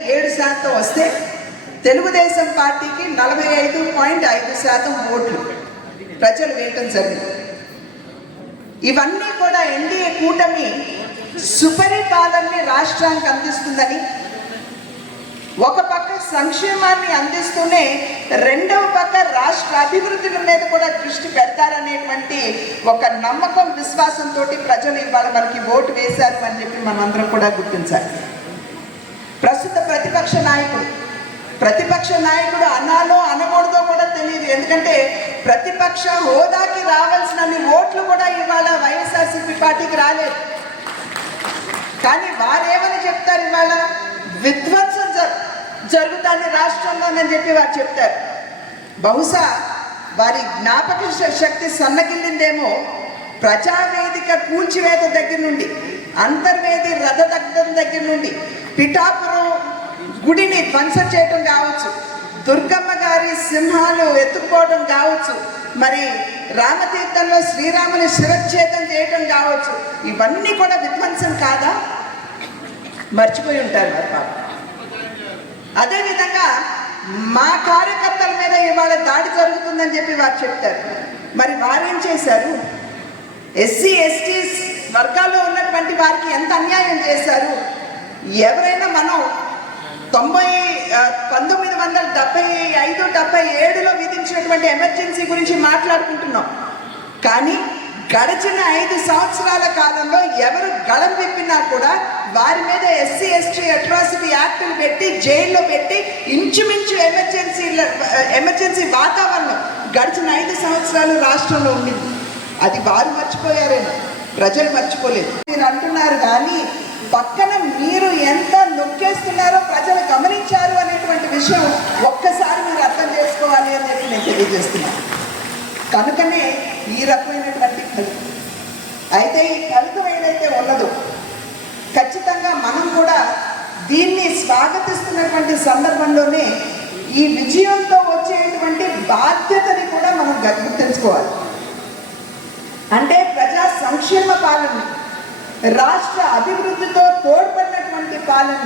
ఏడు శాతం వస్తే తెలుగుదేశం పార్టీకి నలభై ఐదు పాయింట్ ఐదు శాతం ఓట్లు. ప్రజలు వేయటం జరిగింది. ఇవన్నీ కూడా ఎన్డీఏ కూటమి సుపరిపాలనని రాష్ట్రానికి అందిస్తుందని ఒక పక్క సంక్షేమాన్ని అందిస్తూనే రెండవ పక్క రాష్ట్ర అభివృద్ధి మీద కూడా దృష్టి పెడతారనేటువంటి ఒక నమ్మకం విశ్వాసంతో ప్రజలు ఇవాళ మనకి ఓటు వేశారు అని చెప్పి మనందరం కూడా గుర్తించాలి. ప్రస్తుత ప్రతిపక్ష నాయకుడు. ప్రతిపక్ష నాయకుడు అనాలో అనకూడదో కూడా తెలియదు. ఎందుకంటే ప్రతిపక్ష హోదాకి రావాల్సినన్ని ఓట్లు కూడా ఇవాళ వైఎస్ఆర్సీపీ పార్టీకి రాలేదు. కానీ వారేమని చెప్తారు ఇవాళ? విధ్వంసం జ- జరుగుతుంది రాష్ట్రంలోనని చెప్పి వారు చెప్తారు. బహుశా వారి జ్ఞాపక శక్తి సన్నగిల్లిందేమో ప్రజావేదిక కూల్చివేత దగ్గర నుండి అంతర్వేది రథ దగ్గర నుండి పిఠాపురం గుడిని ధ్వంసం చేయటం కావచ్చు దుర్గమ్మ గారి సింహాలు ఎత్తుకుపోవడం కావచ్చు మరి రామతీర్థంలో శ్రీరాముని శిరచ్ఛేదం చేయటం కావచ్చు ఇవన్నీ కూడా విధ్వంసం కాదా? మర్చిపోయి ఉంటారు మరి పాప. అదేవిధంగా మా కార్యకర్తల మీద ఇవాళ దాడి జరుగుతుందని చెప్పి వారు చెప్తారు. మరి వారేం చేశారు? ఎస్సీ ఎస్టీ వర్గాల్లో ఉన్నటువంటి వారికి ఎంత అన్యాయం చేశారు? ఎవరైనా మనం తొంభై పంతొమ్మిది వందల డెబ్బై ఐదు డెబ్బై ఏడులో విధించినటువంటి ఎమర్జెన్సీ గురించి మాట్లాడుకుంటున్నాం. కానీ గడిచిన ఐదు సంవత్సరాల కాలంలో ఎవరు గళం విప్పినా కూడా వారి మీద ఎస్సీ ఎస్టీ అట్రాసిటీ యాక్టులు పెట్టి జైల్లో పెట్టి ఇంచుమించు ఎమర్జెన్సీ ఎమర్జెన్సీ వాతావరణం గడిచిన ఐదు సంవత్సరాలు రాష్ట్రంలో ఉండింది. అది వారు మర్చిపోయారని ప్రజలు మర్చిపోలేదు. మీరు అంటున్నారు కానీ పక్కన మీరు ఎంత నొక్కేస్తున్నారో ప్రజలు గమనించారు అనేటువంటి విషయం ఒక్కసారి మీరు అర్థం చేసుకోవాలి అని చెప్పి నేను తెలియజేస్తున్నాను. కనుకనే ఈ రకమైనటువంటి ఫలితం అయితే ఈ ఫలితం ఏదైతే ఉన్నదో ఖచ్చితంగా మనం కూడా దీన్ని స్వాగతిస్తున్నటువంటి సందర్భంలోనే ఈ విజయంతో వచ్చేటువంటి బాధ్యతని కూడా మనం గుర్తుంచుకోవాలి. అంటే ప్రజా సంక్షేమ పాలన రాష్ట్ర అభివృద్ధితో తోడ్పడినటువంటి పాలన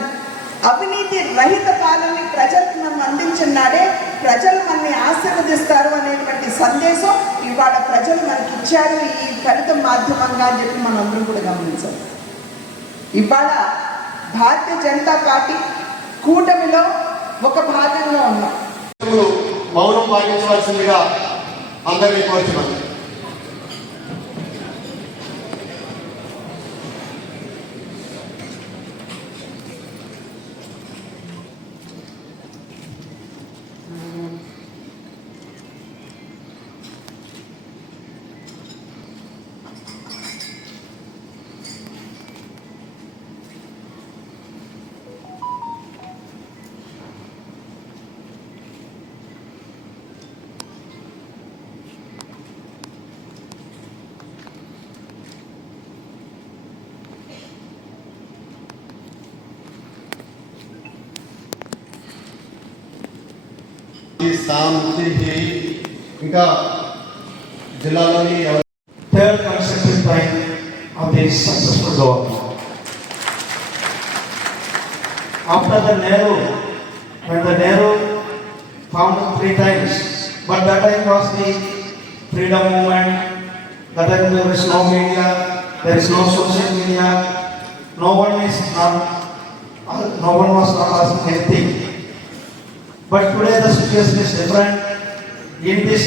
అవినీతి రహిత పాలనని ప్రజలకు మనం అందించిన నాడే ప్రజలు మనల్ని ఆశీర్వదిస్తారు అనేటువంటి సందేశం ఇవాళ ప్రజలు మనకి ఇచ్చారు ఈ ఫలితం మాధ్యమంగా అని చెప్పి మనం అందరం కూడా గమనించాలి. ఇవాళ భారతీయ జనతా పార్టీ కూటమిలో ఒక భాగంలో ఉన్నాం. ఇప్పుడు మౌనం పాటించవలసిందిగా అందరినీ కోరుతున్నాను శాంతి ఇంకా జిల్లాలోని ఎవరు third consecutive time of the successful government. After the Nehru, when the Nehru founded three times, but that time was the freedom movement, that time there is no media, there is no social media, no one is not, uh, no one was not asking anything. But today the situation is different. In this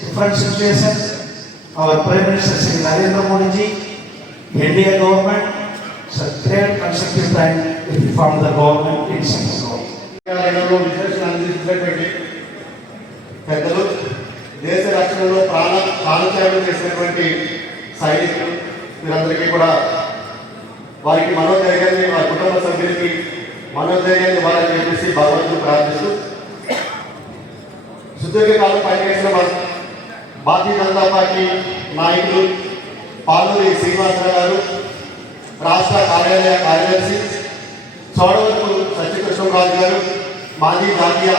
different situation, our Prime Minister Sri Narendra Modi ji, India government, it's a third consecutive time we formed the government in Singapore. రంగంలో విశేషణ అందించినటువంటి పెద్దలు దేశ రక్షణలో ప్రాణ ప్రాణత్యాగం చేసినటువంటి సైనికులు వీరందరికీ కూడా వారికి మనోధైర్యాన్ని వారి కుటుంబ సభ్యులకి మనోధైర్యాన్ని వారిని చెప్పేసి భగవంతుడు ప్రార్థిస్తూ సుదీర్ఘకాలం పనిచేసిన భారతీయ జనతా పార్టీ నాయకులు పాలూరి శ్రీనివాసరావు గారు రాష్ట్ర కార్యాలయ కార్యదర్శి చోడవరపు సత్యకృష్ణరాజు గారు మాజీ జాతీయ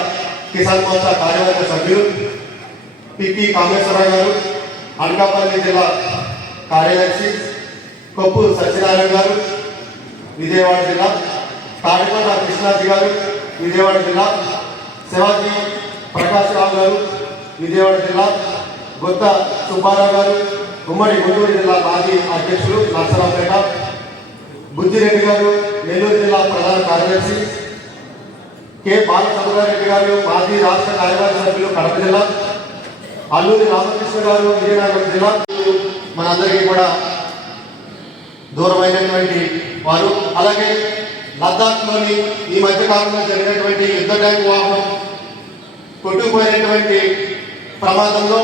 కిసాన్ మోర్చా కార్యవర్గ సభ్యులు పిపి కామేశ్వరరావు గారు అనకాపల్లి జిల్లా కార్యదర్శి కొప్పు సత్యనారాయణ గారు విజయవాడ జిల్లా తాడికొండ కృష్ణాజీ గారు విజయవాడ జిల్లా శివాజీ ప్రకాష్ రావు గారు విజయవాడ జిల్లా గొత్త సుబ్బారావు గారు ఉమ్మడి గుంటూరు జిల్లా మాజీ అధ్యక్షులు నర్సరావుపేట బుద్ధిరెడ్డి గారు నెల్లూరు జిల్లా ప్రధాన కార్యదర్శి కె. బాలచంద్రారెడ్డి గారు మాజీ రాష్ట్ర కార్యవర్గ సభ్యులు కడప జిల్లా అల్లూరి రామకృష్ణ గారు విజయనగరం జిల్లా మనందరికీ కూడా దూరమైనటువంటి వారు. అలాగే లద్దాఖ్లోని ఈ మధ్య కాలంలో జరిగినటువంటి యుద్ధ ట్యాంక్ వాహనం కొట్టుకుపోయినటువంటి ప్రమాదంలో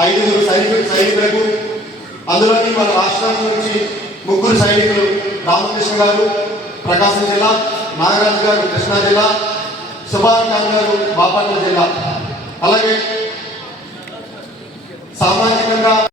ఐదుగురు సైనికులు సైనికులకు అందులోని మన రాష్ట్రం నుంచి ముగ్గురు సైనికులు రామకృష్ణ గారు ప్రకాశం జిల్లా నాగరాజు గారు కృష్ణా జిల్లా సుభాష్ గారు బాపట్ల జిల్లా. అలాగే సామాజికంగా